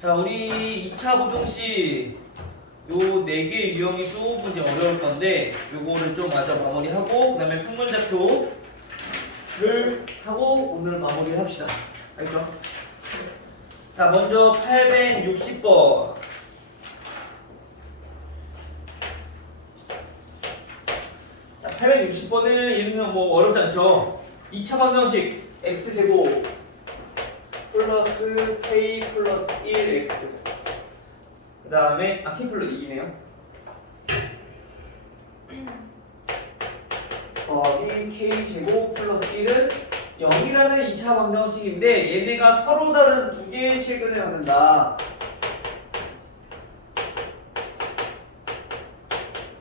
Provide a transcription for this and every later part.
자, 우리 2차 부등식 요 4개 유형이 조금 이제 어려울 건데 요거를 좀 먼저 마무리하고 그 다음에 평면좌표를 하고 오늘 마무리를 합시다. 알겠죠? 자, 먼저 860번. 자, 860번은 얘는 뭐 어렵지 않죠? 2차 방정식 x제곱 플러스 k 플러스 1x 그 다음에 k 플러스 2네요. 더하기 k제곱 플러스 1은 0이라는 2차 방정식인데 얘네가 서로 다른 두 개의 실근을 갖는다.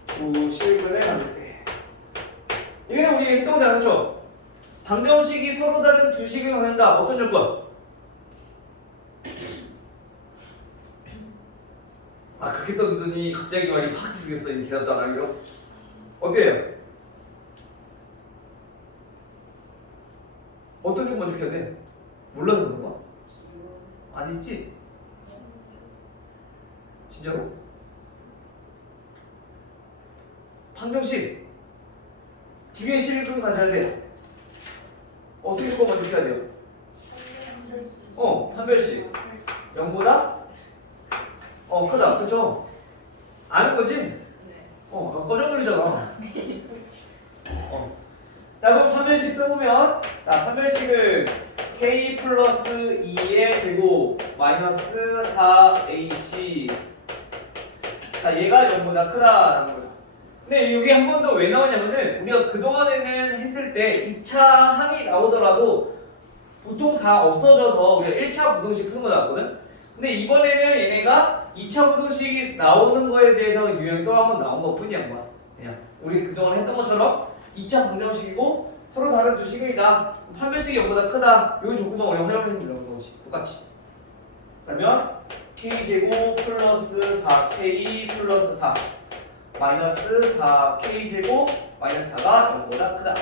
두 실근을 갖는 때 얘는 우리 했던 거잖아, 그렇죠? 방정식이 서로 다른 두 식을 갖는다. 어떤 조건? 그렇게 떠들더니 갑자기 말이 확 죽였어. 이 대답도 안 하기로. 어때요? 어떤 조건 만족해야 돼? 몰라서 그런 거야? 아니지? 진짜로? 방정식 두 개의 실근 가져야 돼. 어떻게 그거 만족해야 돼요? 판별식 0보다 크다. 그죠? 아는 거지? 꺼져 버리잖아. 자, 그럼 판별식 써보면, 자, 판별식은 k 플러스 2의 제곱 마이너스 4ac. 자, 얘가 0보다 크다라는 거죠. 근데 이게 한 번 더 왜 나오냐면은 우리가 그동안에는 했을 때 2차 항이 나오더라도 보통 다 없어져서 우리가 1차 부등식 푸는 거 나왔거든? 근데 이번에는 얘네가 2차 부등식이 나오는 거에 대해서 유형이 또 한 번 나온 것 뿐이야. 그냥 우리 그동안 했던 것처럼 2차 방정식이고 서로 다른 두 식이다. 판별식이 0보다 크다. 요 조건만 우리가 활용해주는 거지. 똑같이. 그러면 k제곱 플러스 4k 플러스 4 마이너스 4k제곱 마이너스 4가 0보다 크다.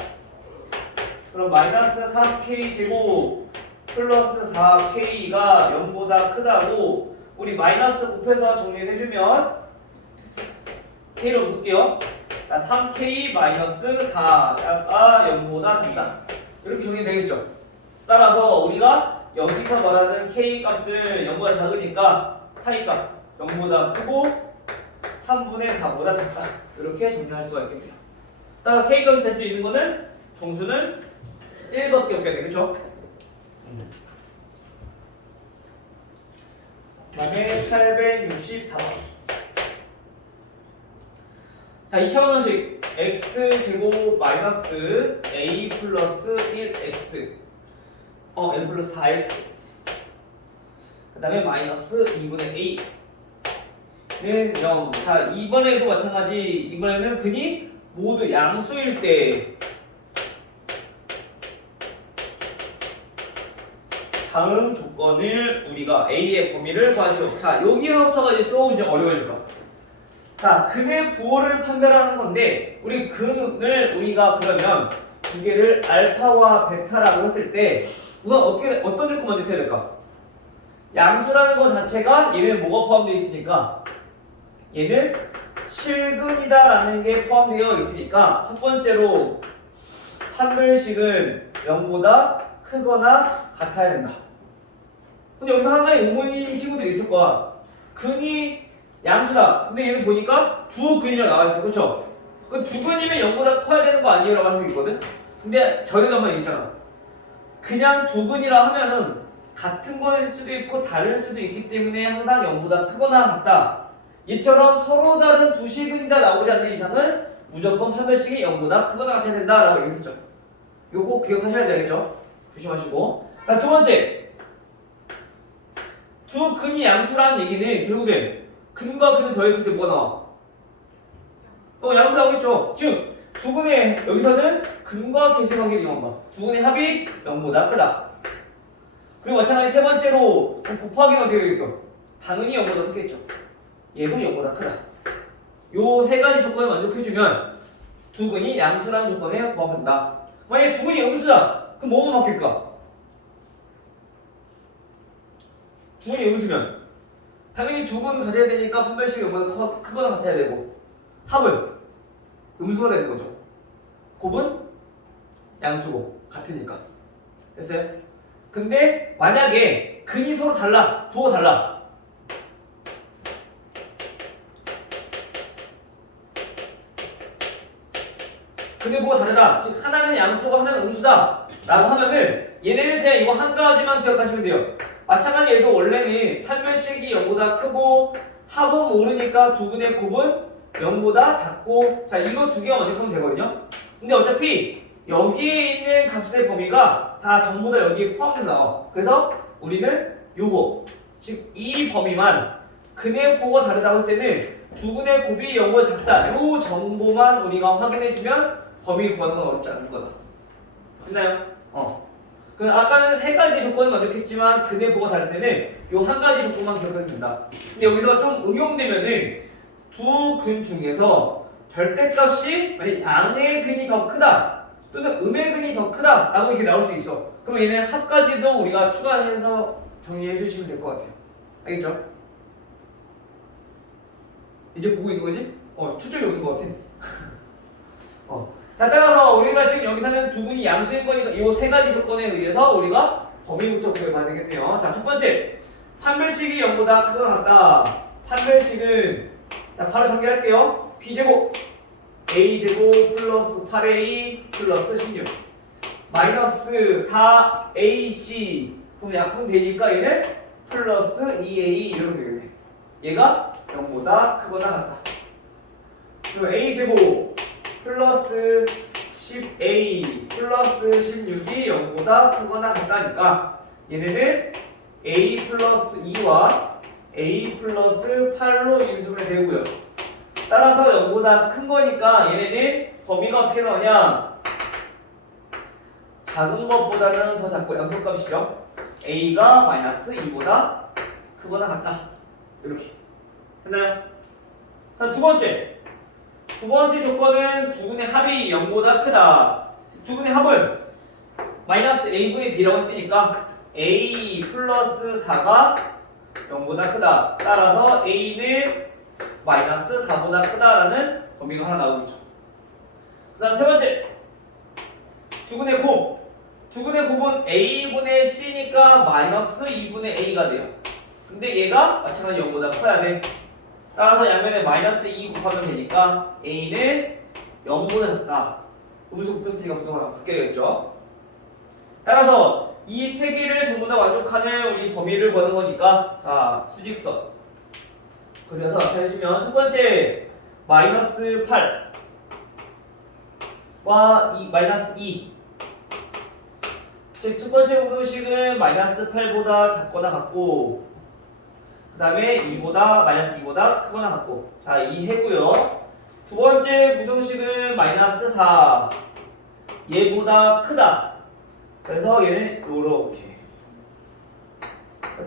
그럼 마이너스 3k제곱 플러스 4k가 0보다 크다고 우리 마이너스 곱해서 정리해주면 k로 묶을게요. 3k 마이너스 4가 0보다 작다. 이렇게 정리되겠죠. 따라서 우리가 여기서 말하는 k 값은 0보다 작으니까 사이값 0보다 크고 3분의 4보다 작다. 이렇게 정리할 수가 있겠네요. 따라서 k 값이 될 수 있는 거는 정수는 1밖에 없게 되겠죠. 그 다음에 864번. 자, 2차 방정식 x제곱 마이너스 a 플러스 1x n 플러스 4x 그 다음에 마이너스 2분의 a 는 0. 자, 이번에도 마찬가지. 이번에는 근이 모두 양수일 때 다음 조건을 우리가 A의 범위를 구하시오. 자, 여기서부터가 이제 조금 이제 어려워질 거야. 자, 근의 부호를 판별하는 건데 우리 근을 우리가 그러면 두 개를 알파와 베타라고 했을 때 우선 어떤 조건 먼저 해야 될까? 양수라는 것 자체가 얘는 뭐가 포함되어 있으니까 얘는 실근이다라는 게 포함되어 있으니까 첫 번째로 판별식은 0보다 크거나 같아야 된다. 근데 여기서 상당히 의문인 친구들이 있을 거야. 근이 양수다. 근데 얘는 보니까 두 근이라고 나와 있어. 그쵸? 그 두 근이면 0보다 커야 되는 거 아니에요? 라고 할 수 있거든? 근데 전에도 한번 얘기했잖아. 그냥 두 근이라 하면은 같은 거일 수도 있고 다를 수도 있기 때문에 항상 0보다 크거나 같다. 이처럼 서로 다른 두 식이 다 나오지 않는 이상은 무조건 판별식이 0보다 크거나 같아야 된다라고 얘기했었죠. 요거 기억하셔야 되겠죠? 조심하시고. 자, 두 번째. 두 근이 양수라는 얘기는 결국엔 근과 근을 더했을 때 뭐가 나와? 양수 나오겠죠? 즉, 두 근의 여기서는 근과 계수 관계를 이용한 거. 두 근의 합이 0보다 크다. 그리고 마찬가지 세 번째로 곱하기는 어떻게 되겠어? 당연히 0보다 크겠죠. 얘도 0보다 크다. 요 세 가지 조건을 만족해주면 두 근이 양수라는 조건에 부합한다. 만약에 두 근이 음수다. 그럼 뭐가 바뀔까? 두 근이 음수면 당연히 두 분 가져야 되니까 판별식이 0보다 크거나 같아야 되고, 합은 음수가 되는 거죠. 곱은 양수고 같으니까. 됐어요? 근데 만약에 근이 서로 달라, 부호가 달라. 근데 부호가 다르다. 즉 하나는 양수고 하나는 음수다 라고 하면은 얘네는 그냥 이거 한 가지만 기억하시면 돼요. 마찬가지 얘도 원래는 판별식이 0보다 크고 합은 모르니까 두근의 곱은 0보다 작고, 자 이거 두 개만 만족하면 되거든요. 근데 어차피 여기에 있는 값의 범위가 다 전부 다 여기에 포함돼서 나와. 그래서 우리는 요거, 즉 이 범위만 근의 부호가 다르다고 했을 때는 두근의 곱이 0보다 작다, 요 정보만 우리가 확인해주면 범위 구하는 건 어렵지 않은 거다. 됐나요? 그 아까는 세 가지 조건을 만족했지만 근의 부호가 다를 때는 요 한 가지 조건만 기억하면 된다. 근데 여기서 좀 응용되면은 두 근 중에서 절대값이 만약 양의 근이 더 크다 또는 음의 근이 더 크다 라고 이렇게 나올 수 있어. 그럼 얘네 합까지도 우리가 추가해서 정리해 주시면 될 것 같아요. 알겠죠? 이제 보고 있는 거지? 초점이 오는 것 같아. 자, 따라서 우리가 지금 여기서는 두 분이 양수인 거니까 이 세 가지 조건에 의해서 우리가 범위부터 구해봐야 되겠네요. 자, 첫 번째, 판별식이 0보다 크거나 같다. 판별식은, 자, 바로 전개할게요. b제곱 a제곱 플러스 8a 플러스 16 마이너스 4ac, 그럼 약분 되니까 얘는 플러스 2a 이렇게 되겠네. 얘가 0보다 크거나 같다. 그럼 a제곱 플러스 10a 플러스 16이 0보다 크거나 같다니까 얘네는 a 플러스 2와 a 플러스 8로 인수분해 되고요. 따라서 0보다 큰 거니까 얘네는 범위가 어떻게 나오냐, 작은 것보다는 더 작고 양수값이죠. a가 마이너스 2보다 크거나 같다. 이렇게 됐나요? 자, 두 번째 조건은 두근의 합이 0보다 크다. 두근의 합은 마이너스 a분의 b라고 했으니까 a 플러스 4가 0보다 크다. 따라서 a는 마이너스 4보다 크다라는 범위가 하나 나오겠죠. 그 다음 세 번째, 두근의 곱은 a분의 c니까 마이너스 2분의 a가 돼요. 근데 얘가 마찬가지 0보다 커야 돼. 따라서 양면에 마이너스 2 곱하면 되니까 a는 0보다 작다. 음수 곱했으니까 부동하나 바뀌어야겠죠. 따라서 이 세 개를 전부 다 만족하는 우리 범위를 구하는 거니까, 자, 수직선 그려서 나타내주면 첫 번째 마이너스 8과 마이너스 2, 즉 첫 번째 부등식은 마이너스 8보다 작거나 같고 그 다음에 마이너스 2보다 크거나 같고, 자, 이 해고요. 두 번째 부등식은 마이너스 4 얘보다 크다. 그래서 얘는 요렇게.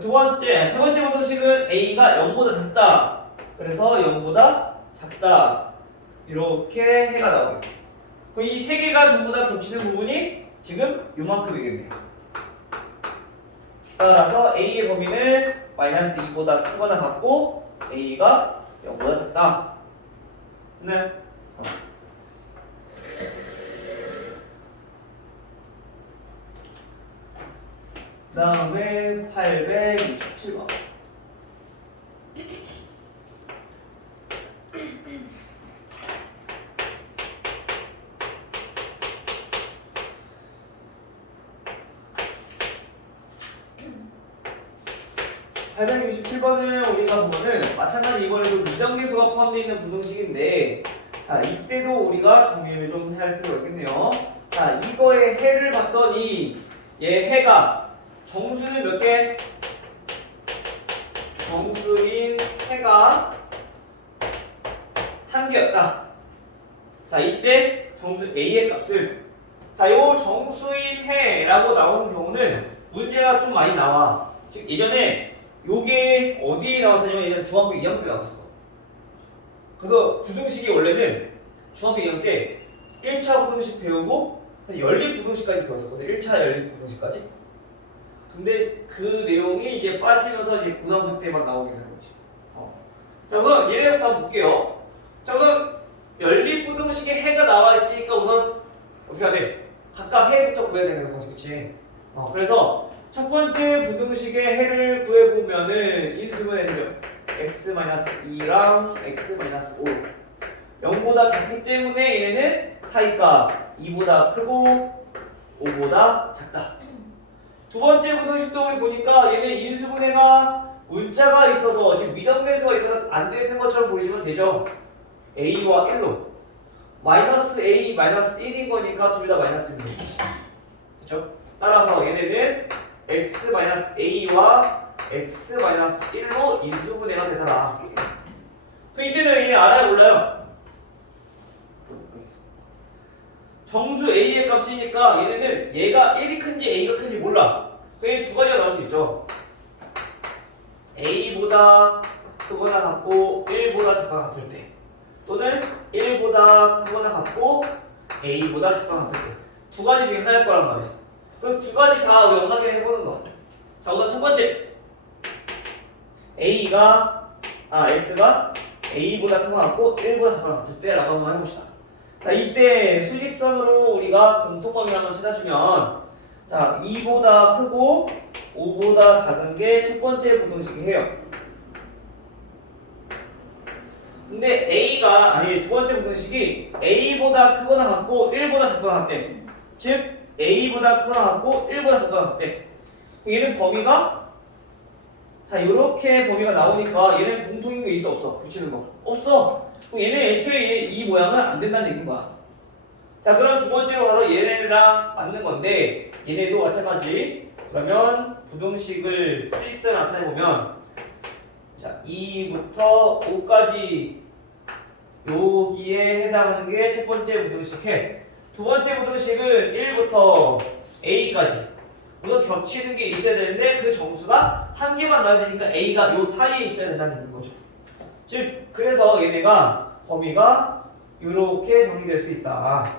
세 번째 부등식은 a가 0보다 작다. 그래서 0보다 작다. 이렇게 해가 나오겠죠. 그럼 이 세 개가 전부 다 겹치는 부분이 지금 요만큼이겠네요. 따라서 a의 범위는 마이너스 2보다 크거나 같고 a가 0보다 작다. 됐나요? 그 다음에 867번. 우리가 보면은 마찬가지 이번에도 미정계수가 포함되어 있는 부등식인데, 자, 이때도 우리가 정리를 좀 해야 할 필요가 있겠네요. 자, 이거의 해를 봤더니 얘 해가 정수는 몇 개? 정수인 해가 한 개였다. 자, 이때 정수 A의 값을, 자, 요 정수인 해라고 나오는 경우는 문제가 좀 많이 나와. 즉 예전에 요게 어디에 나왔었냐면 예전에 중학교 2학년 때 나왔었어. 그래서 부등식이 원래는 중학교 2학년 때 1차 부등식 배우고 연립 부등식까지 배웠었거든. 1차 연립 부등식까지. 근데 그 내용이 이제 빠지면서 이제 고등학교 때만 나오게 되는 거지. 자, 우선 얘네부터 한번 볼게요. 자, 우선 연립부등식에 해가 나와 있으니까 우선 어떻게 해야 돼? 각각 해부터 구해야 되는 거지, 그치? 그래서 첫 번째 부등식의 해를 구해보면은 인수분해 되죠. x-2랑 x-5 0보다 작기 때문에 얘네는 사이가 2보다 크고 5보다 작다. 두 번째 부등식도 우리 보니까 얘네 인수분해가 문자가 있어서 지금 미정배수가 있어서 안 되는 것처럼 보이지만 되죠. a와 1로 마이너스 a 마이너스 1인 거니까 둘 다 마이너스입니다. 그렇죠? 따라서 얘네는 x 마이너스 a와 x 마이너스 1로 인수분해가 되더라. 그 이때는 얘네 알아요 몰라요? 정수 a의 값이니까 얘네는 얘가 1이 큰지 a가 큰지 몰라. 그게 두 가지가 나올 수 있죠. a보다 크거나 같고 1보다 작거나 같을 때, 또는 1보다 크거나 같고 a보다 작거나 같을 때, 두 가지 중에 하나일 거란 말이야. 그 두 가지 다 우리가 확인해 보는 거야. 자, 우선 첫 번째 x가 a보다 크거나 같고 1보다 작거나 같을 때라고 한번 해봅시다. 자, 이때 수직선으로 우리가 공통범위를 한번 찾아주면, 자, 2보다 크고 5보다 작은 게 첫 번째 부등식이에요. 근데 두 번째 부등식이 a보다 크거나 같고 1보다 작거나 같대. 즉 a보다 크거나 같고 1보다 작거나 같대. 얘는 범위가, 자, 요렇게 범위가 나오니까 얘는 공통인 게 있어 없어? 붙이는 거 없어. 그럼 얘는 애초에 이 모양은 안 된다는 얘기인 거야. 자, 그럼 두 번째로 가서 얘네랑 맞는 건데, 얘네도 마찬가지. 그러면 부등식을 수직선을 나타내보면, 자, 2부터 5까지 여기에 해당하는 게 첫 번째 부등식 해. 두 번째 부등식은 1부터 a까지 우선 겹치는 게 있어야 되는데 그 정수가 한 개만 나와야 되니까 a가 요 사이에 있어야 된다는 얘기인 거죠. 즉 그래서 얘네가 범위가 이렇게 정리될 수 있다.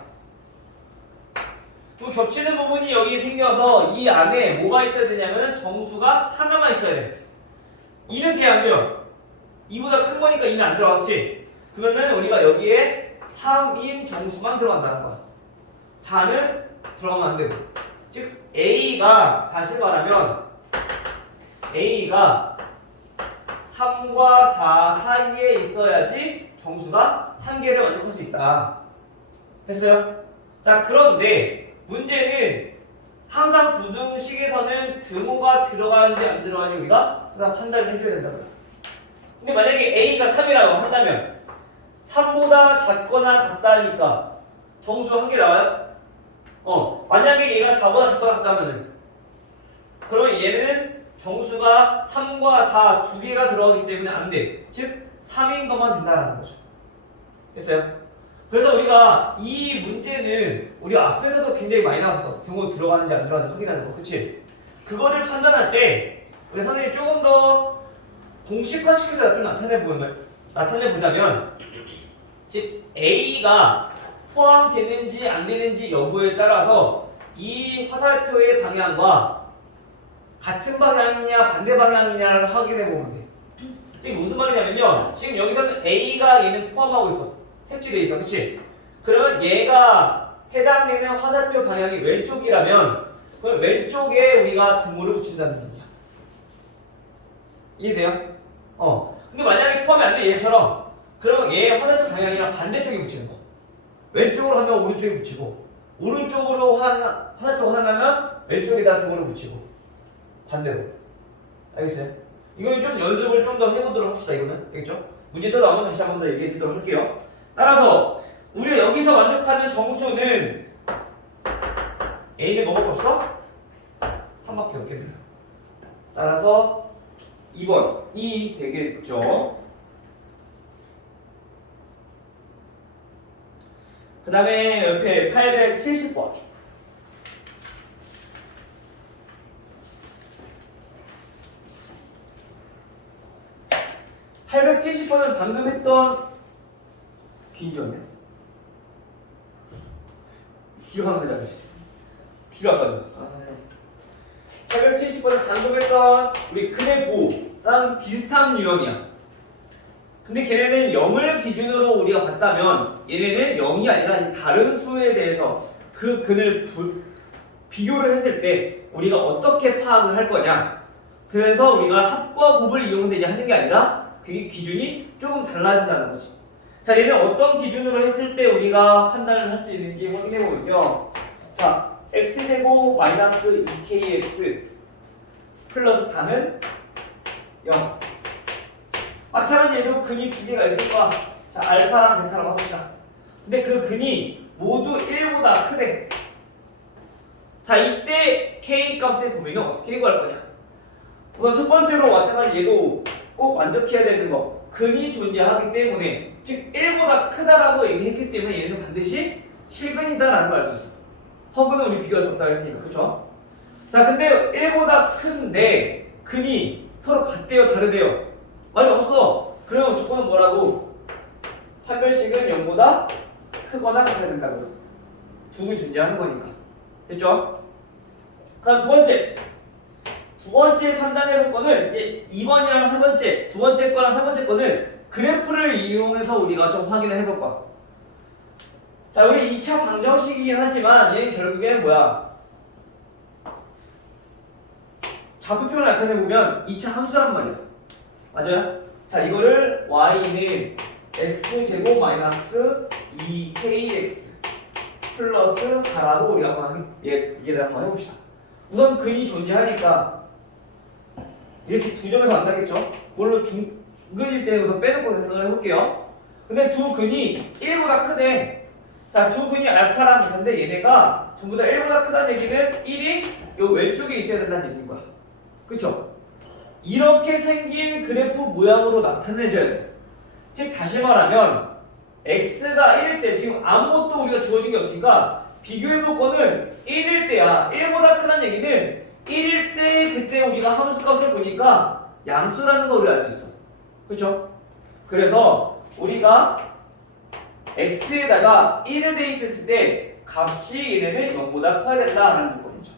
또 겹치는 부분이 여기 생겨서 이 안에 뭐가 있어야 되냐면 정수가 하나만 있어야 돼. 2는 돼 안 돼요? 2보다 큰 거니까 2는 안 들어갔지? 그러면은 우리가 여기에 3인 정수만 들어간다는 거야. 4는 들어가면 안 되고. 즉 a가, 다시 말하면 a가 3과 4 사이에 있어야지 정수가 한 개를 만족할 수 있다. 됐어요? 자, 그런데 문제는 항상 부등식에서는 등호가 들어가는지 안 들어가는지 우리가 항상 판단을 해줘야 된다고요. 근데 만약에 a가 3이라고 한다면 3보다 작거나 같다니까 정수 한 개 나와요? 만약에 얘가 4보다 작거나 같다면은, 그러면 얘는 정수가 3과 4 두 개가 들어가기 때문에 안 돼. 즉 3인 것만 된다라는 거죠. 됐어요? 그래서 우리가 이 문제는 우리 앞에서도 굉장히 많이 나왔었어. 등호 들어가는지 안 들어가는지 확인하는 거. 그치? 그거를 판단할 때 우리 선생님이 조금 더 공식화시켜서 좀 나타내보자면, 즉 A가 포함되는지 안 되는지 여부에 따라서 이 화살표의 방향과 같은 방향이냐 반대 방향이냐를 확인해보면 돼. 지금 무슨 말이냐면요, 지금 여기서는 A가 얘는 포함하고 있어. 색칠돼 있어. 그치? 그러면 얘가 해당되는 화살표 방향이 왼쪽이라면 그럼 왼쪽에 우리가 등호를 붙인다는 얘기야. 이해돼요? 근데 만약에 포함이 안 돼, 얘처럼, 그러면 얘 화살표 방향이랑 반대쪽에 붙이는 거야. 왼쪽으로 하면 오른쪽에 붙이고, 오른쪽으로 화살표 하나면 왼쪽에다 등호를 붙이고, 반대로. 알겠어요? 이거 좀 연습을 좀 더 해보도록 합시다. 이거는 알겠죠? 문제 또 나오면 다시 한 번 더 얘기해 드리도록 할게요. 따라서 우리가 여기서 만족하는 정수는 A는 뭐밖에 없어? 3밖에 없겠네요. 따라서 2번이 되겠죠. 그 다음에 옆에 870번. 870번은 방금 했던 B였네. 뒤로 가면 되잖아. 뒤로 안 가죠. 870번은 방금 했던 우리 근의 부호랑 비슷한 유형이야. 근데 걔네는 0을 기준으로 우리가 봤다면 얘네는 0이 아니라 이 다른 수에 대해서 그 근을 비교를 했을 때 우리가 어떻게 파악을 할 거냐. 그래서 우리가 합과 곱을 이용해서 이제 하는 게 아니라 그게 기준이 조금 달라진다는 거지. 자, 얘는 어떤 기준으로 했을 때 우리가 판단을 할 수 있는지 확인해 보면요. 자, x제곱 마이너스 2kx 플러스 4는 0. 마찬가지로 얘도 근이 두 개가 있을 거야. 자, 알파랑 베타라고 합시다. 근데 그 근이 모두 1보다 크대. 자, 이때 k 값을 보면은 어떻게 구할 거냐? 우선 첫 번째로 마찬가지 얘도 꼭 만족해야 되는 거. 근이 존재하기 때문에, 즉 1보다 크다라고 얘기했기 때문에 얘는 반드시 실근이다라는 걸 알 수 있어. 허근은 우리 비교할 수 없다고 했으니까, 그쵸? 자, 근데 1보다 큰데 근이 서로 같대요, 다르대요? 말이 없어. 그러면 조건은 뭐라고? 판별식은 0보다 크거나 같아야 된다고. 두근이 존재하는 거니까. 됐죠? 그럼 두 번째 판단해 볼 거는 2번이랑 세 번째, 두 번째 거랑 세 번째 거는 그래프를 이용해서 우리가 좀 확인을 해볼 거야. 자, 우리 2차 방정식이긴 하지만 얘는 결국에는 뭐야? 좌표표를 나타내 보면 2차 함수란 말이야. 맞아요? 자, 이거를 y는 x제곱 마이너스 2kx 플러스 4라고 우리가 한번 얘기를 한번 해봅시다. 우선 근이 존재하니까 이렇게 두 점에서 만나겠죠? 물론 중근일 때 우선 빼놓고 생각을 해볼게요. 근데 두 근이 1보다 크대. 자, 두 근이 알파랑 같은데 얘네가 전부 다 1보다 크다는 얘기는 1이 요 왼쪽에 있어야 된다는 얘기인 거야. 그쵸? 이렇게 생긴 그래프 모양으로 나타내줘야 돼. 즉 다시 말하면 x가 1일 때 지금 아무것도 우리가 주어진 게 없으니까 비교해볼 거는 1일 때야. 1보다 크다는 얘기는 1일 때 그때 우리가 함수 값을 보니까 양수라는 걸 우리가 알 수 있어. 그렇죠? 그래서 우리가 x에다가 1을 대입했을 때 값이 얘네는 0보다 커야 된다라는 조건이죠.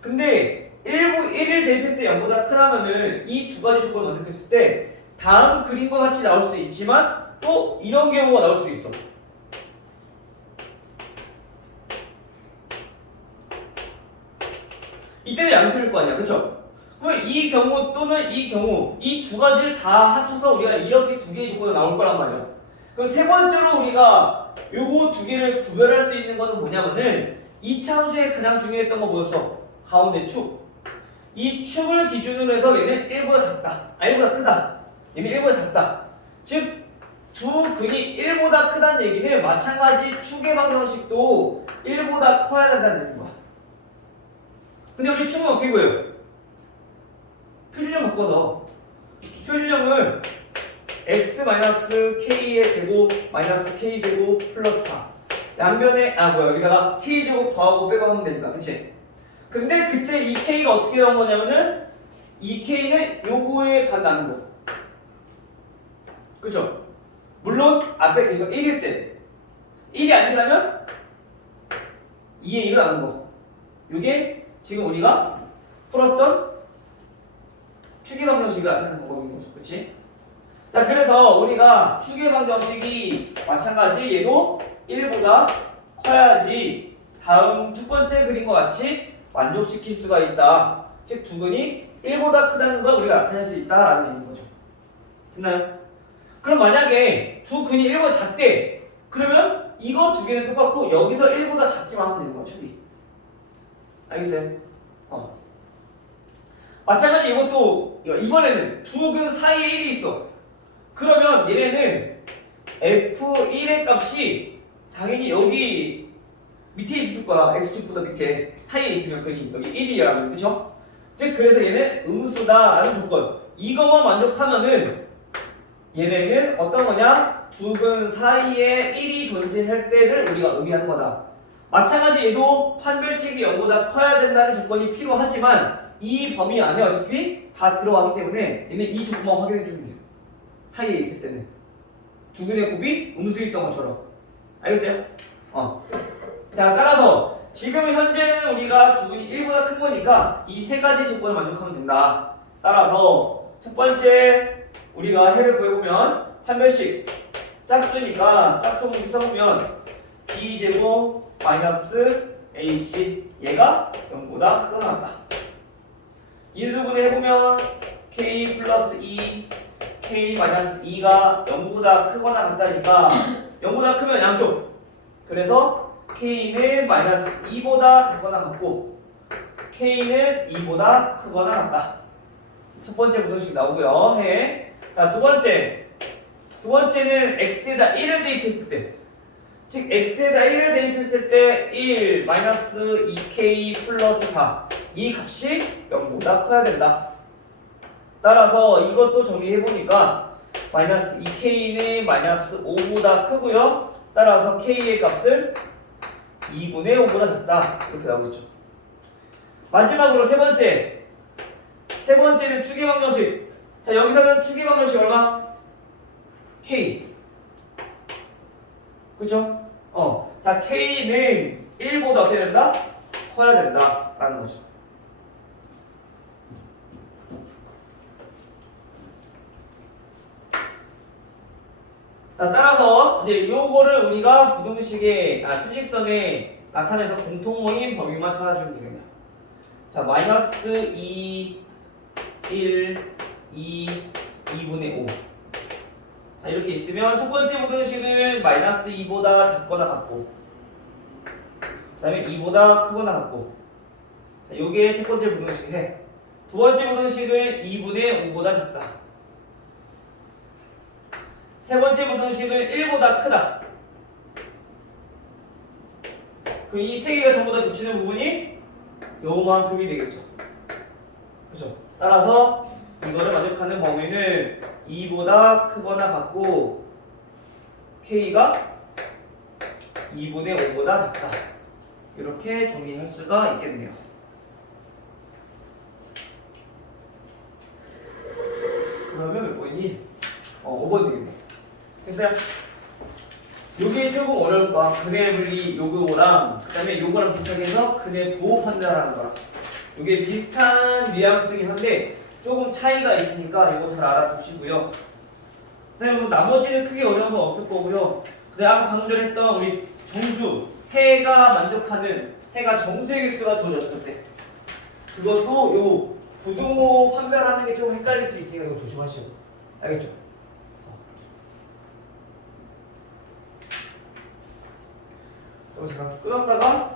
근데 1을 대입했을 때 0보다 크라면은 이 두 가지 조건을 언급했을 때 다음 그림과 같이 나올 수도 있지만 또 이런 경우가 나올 수도 있어. 이때는 양수일 거 아니야, 그쵸? 그럼 이 경우 또는 이 경우 이 두 가지를 다 합쳐서 우리가 이렇게 두 개의 조건이 나올 거란 말이야. 그럼 세 번째로 우리가 요거 두 개를 구별할 수 있는 거는 뭐냐면은 2차 함수에 가장 중요했던 거 뭐였어? 가운데 축. 이 축을 기준으로 해서 얘는 1보다 작다. 1보다 크다. 얘는 1보다 작다. 즉, 두 근이 1보다 크다는 얘기는 마찬가지 축의 방정식도 1보다 커야 된다는 얘기인 거야. 근데 우리 축은 어떻게 구해요? 표준형 바꿔서. 표준형은 x-k의 제곱 마이너스 k제곱 플러스 4. 양변에, 여기다가 k제곱 더하고 빼고 하면 되니까, 그치? 근데 그때 이 k가 어떻게 나온 거냐면은 이 k는 요거에 반 나는 거. 그쵸? 물론 앞에 계속 1일 때 1이 아니라면 2의 1을 나눈 거. 요게 지금 우리가 풀었던 추계방정식을 나타내는 방법인 거죠. 그치? 자, 그래서 우리가 추계방정식이 마찬가지 얘도 1보다 커야지 다음 첫 번째 그림과 같이 만족시킬 수가 있다. 즉 두 근이 1보다 크다는 걸 우리가 나타낼 수 있다라는 얘기인 거죠. 됐나요? 그럼 만약에 두 근이 1보다 작대. 그러면 이거 두 개는 똑같고 여기서 1보다 작기만 하면 되는 거야, 축이. 알겠어요? 마찬가지 이것도 이번에는 두 근 사이에 1이 있어. 그러면 얘네는 f1의 값이 당연히 여기 밑에 있을 거야. x축보다 밑에 사이에 있으면 근이 여기 1이라면, 그쵸? 즉 그래서 얘는 음수다라는 조건. 이거만 만족하면은 얘네는 어떤 거냐? 두 근 사이에 1이 존재할 때를 우리가 의미하는 거다. 마찬가지 얘도 판별식이 0보다 커야 된다는 조건이 필요하지만 이 범위 안에 어차피 다 들어가기 때문에 얘는 이 조건만 확인해 주면 돼요. 사이에 있을 때는 두 근의 곱이 음수였던 것처럼. 알겠어요? 자, 따라서 지금 현재는 우리가 두 근이 1보다 큰 거니까 이 세 가지 조건을 만족하면 된다. 따라서 첫 번째 우리가 해를 구해보면 판별식 짝수니까 짝수 공식 써보면 b제곱 마이너스 ac 얘가 0보다 크거나 같다. 인수분해 해보면 k 플러스 2 k 마이너스 2가 0보다 크거나 같다니까 0보다 크면 양쪽. 그래서 k는 마이너스 2보다 작거나 같고 k는 2보다 크거나 같다. 첫 번째 부등식 나오고요. 해. 자, 두 번째는 x에다 1을 대입했을 때, 즉 x에다 1을 대입했을 때 1 마이너스 2k 플러스 4 이 값이 0보다 커야 된다. 따라서 이것도 정리해보니까 마이너스 2k는 마이너스 5보다 크고요. 따라서 k의 값은 2분의 5보다 작다. 이렇게 나오고 있죠. 마지막으로 세 번째는 추계방정식. 자, 여기서는 추계방정식 얼마? k. 그쵸? 자, k는 1보다 어떻게 된다? 커야 된다. 라는 거죠. 자, 따라서 이제 요거를 우리가 부등식에 수직선에 나타내서 공통어인 범위만 찾아주면 되겠네요. 자, 마이너스 2, 1, 2, 2분의 5. 자, 이렇게 있으면 첫 번째 부등식은 마이너스 2보다 작거나 같고, 그 다음에 2보다 크거나 같고, 자, 요게 첫 번째 부등식 해. 두 번째 부등식은 2분의 5보다 작다. 세 번째 부등식은 1보다 크다. 그럼 이 세 개가 전부 다 겹치는 부분이 요만큼이 되겠죠. 그렇죠? 따라서 이거를 만족하는 범위는 2보다 크거나 같고 k가 2분의 5보다 작다. 이렇게 정리할 수가 있겠네요. 그러면 몇 번이니? 5번 되겠네. 됐어요? 요게 조금 어려울 거야. 근의 분리 요거랑 그 다음에 요거랑 비슷하게 해서 근의 부호 판단하는 거랑 요게 비슷한 뉘앙스긴 한데 조금 차이가 있으니까 이거 잘 알아두시고요. 그다음에 뭐 나머지는 크게 어려운 건 없을 거고요. 근데 아까 방금 전에 했던 우리 정수 해가 만족하는 해가 정수의 개수가 주어졌을 때 그것도 요 부등호 판별하는 게 좀 헷갈릴 수 있으니까 이거 조심하시고 알겠죠? 이거 제가 끊었다가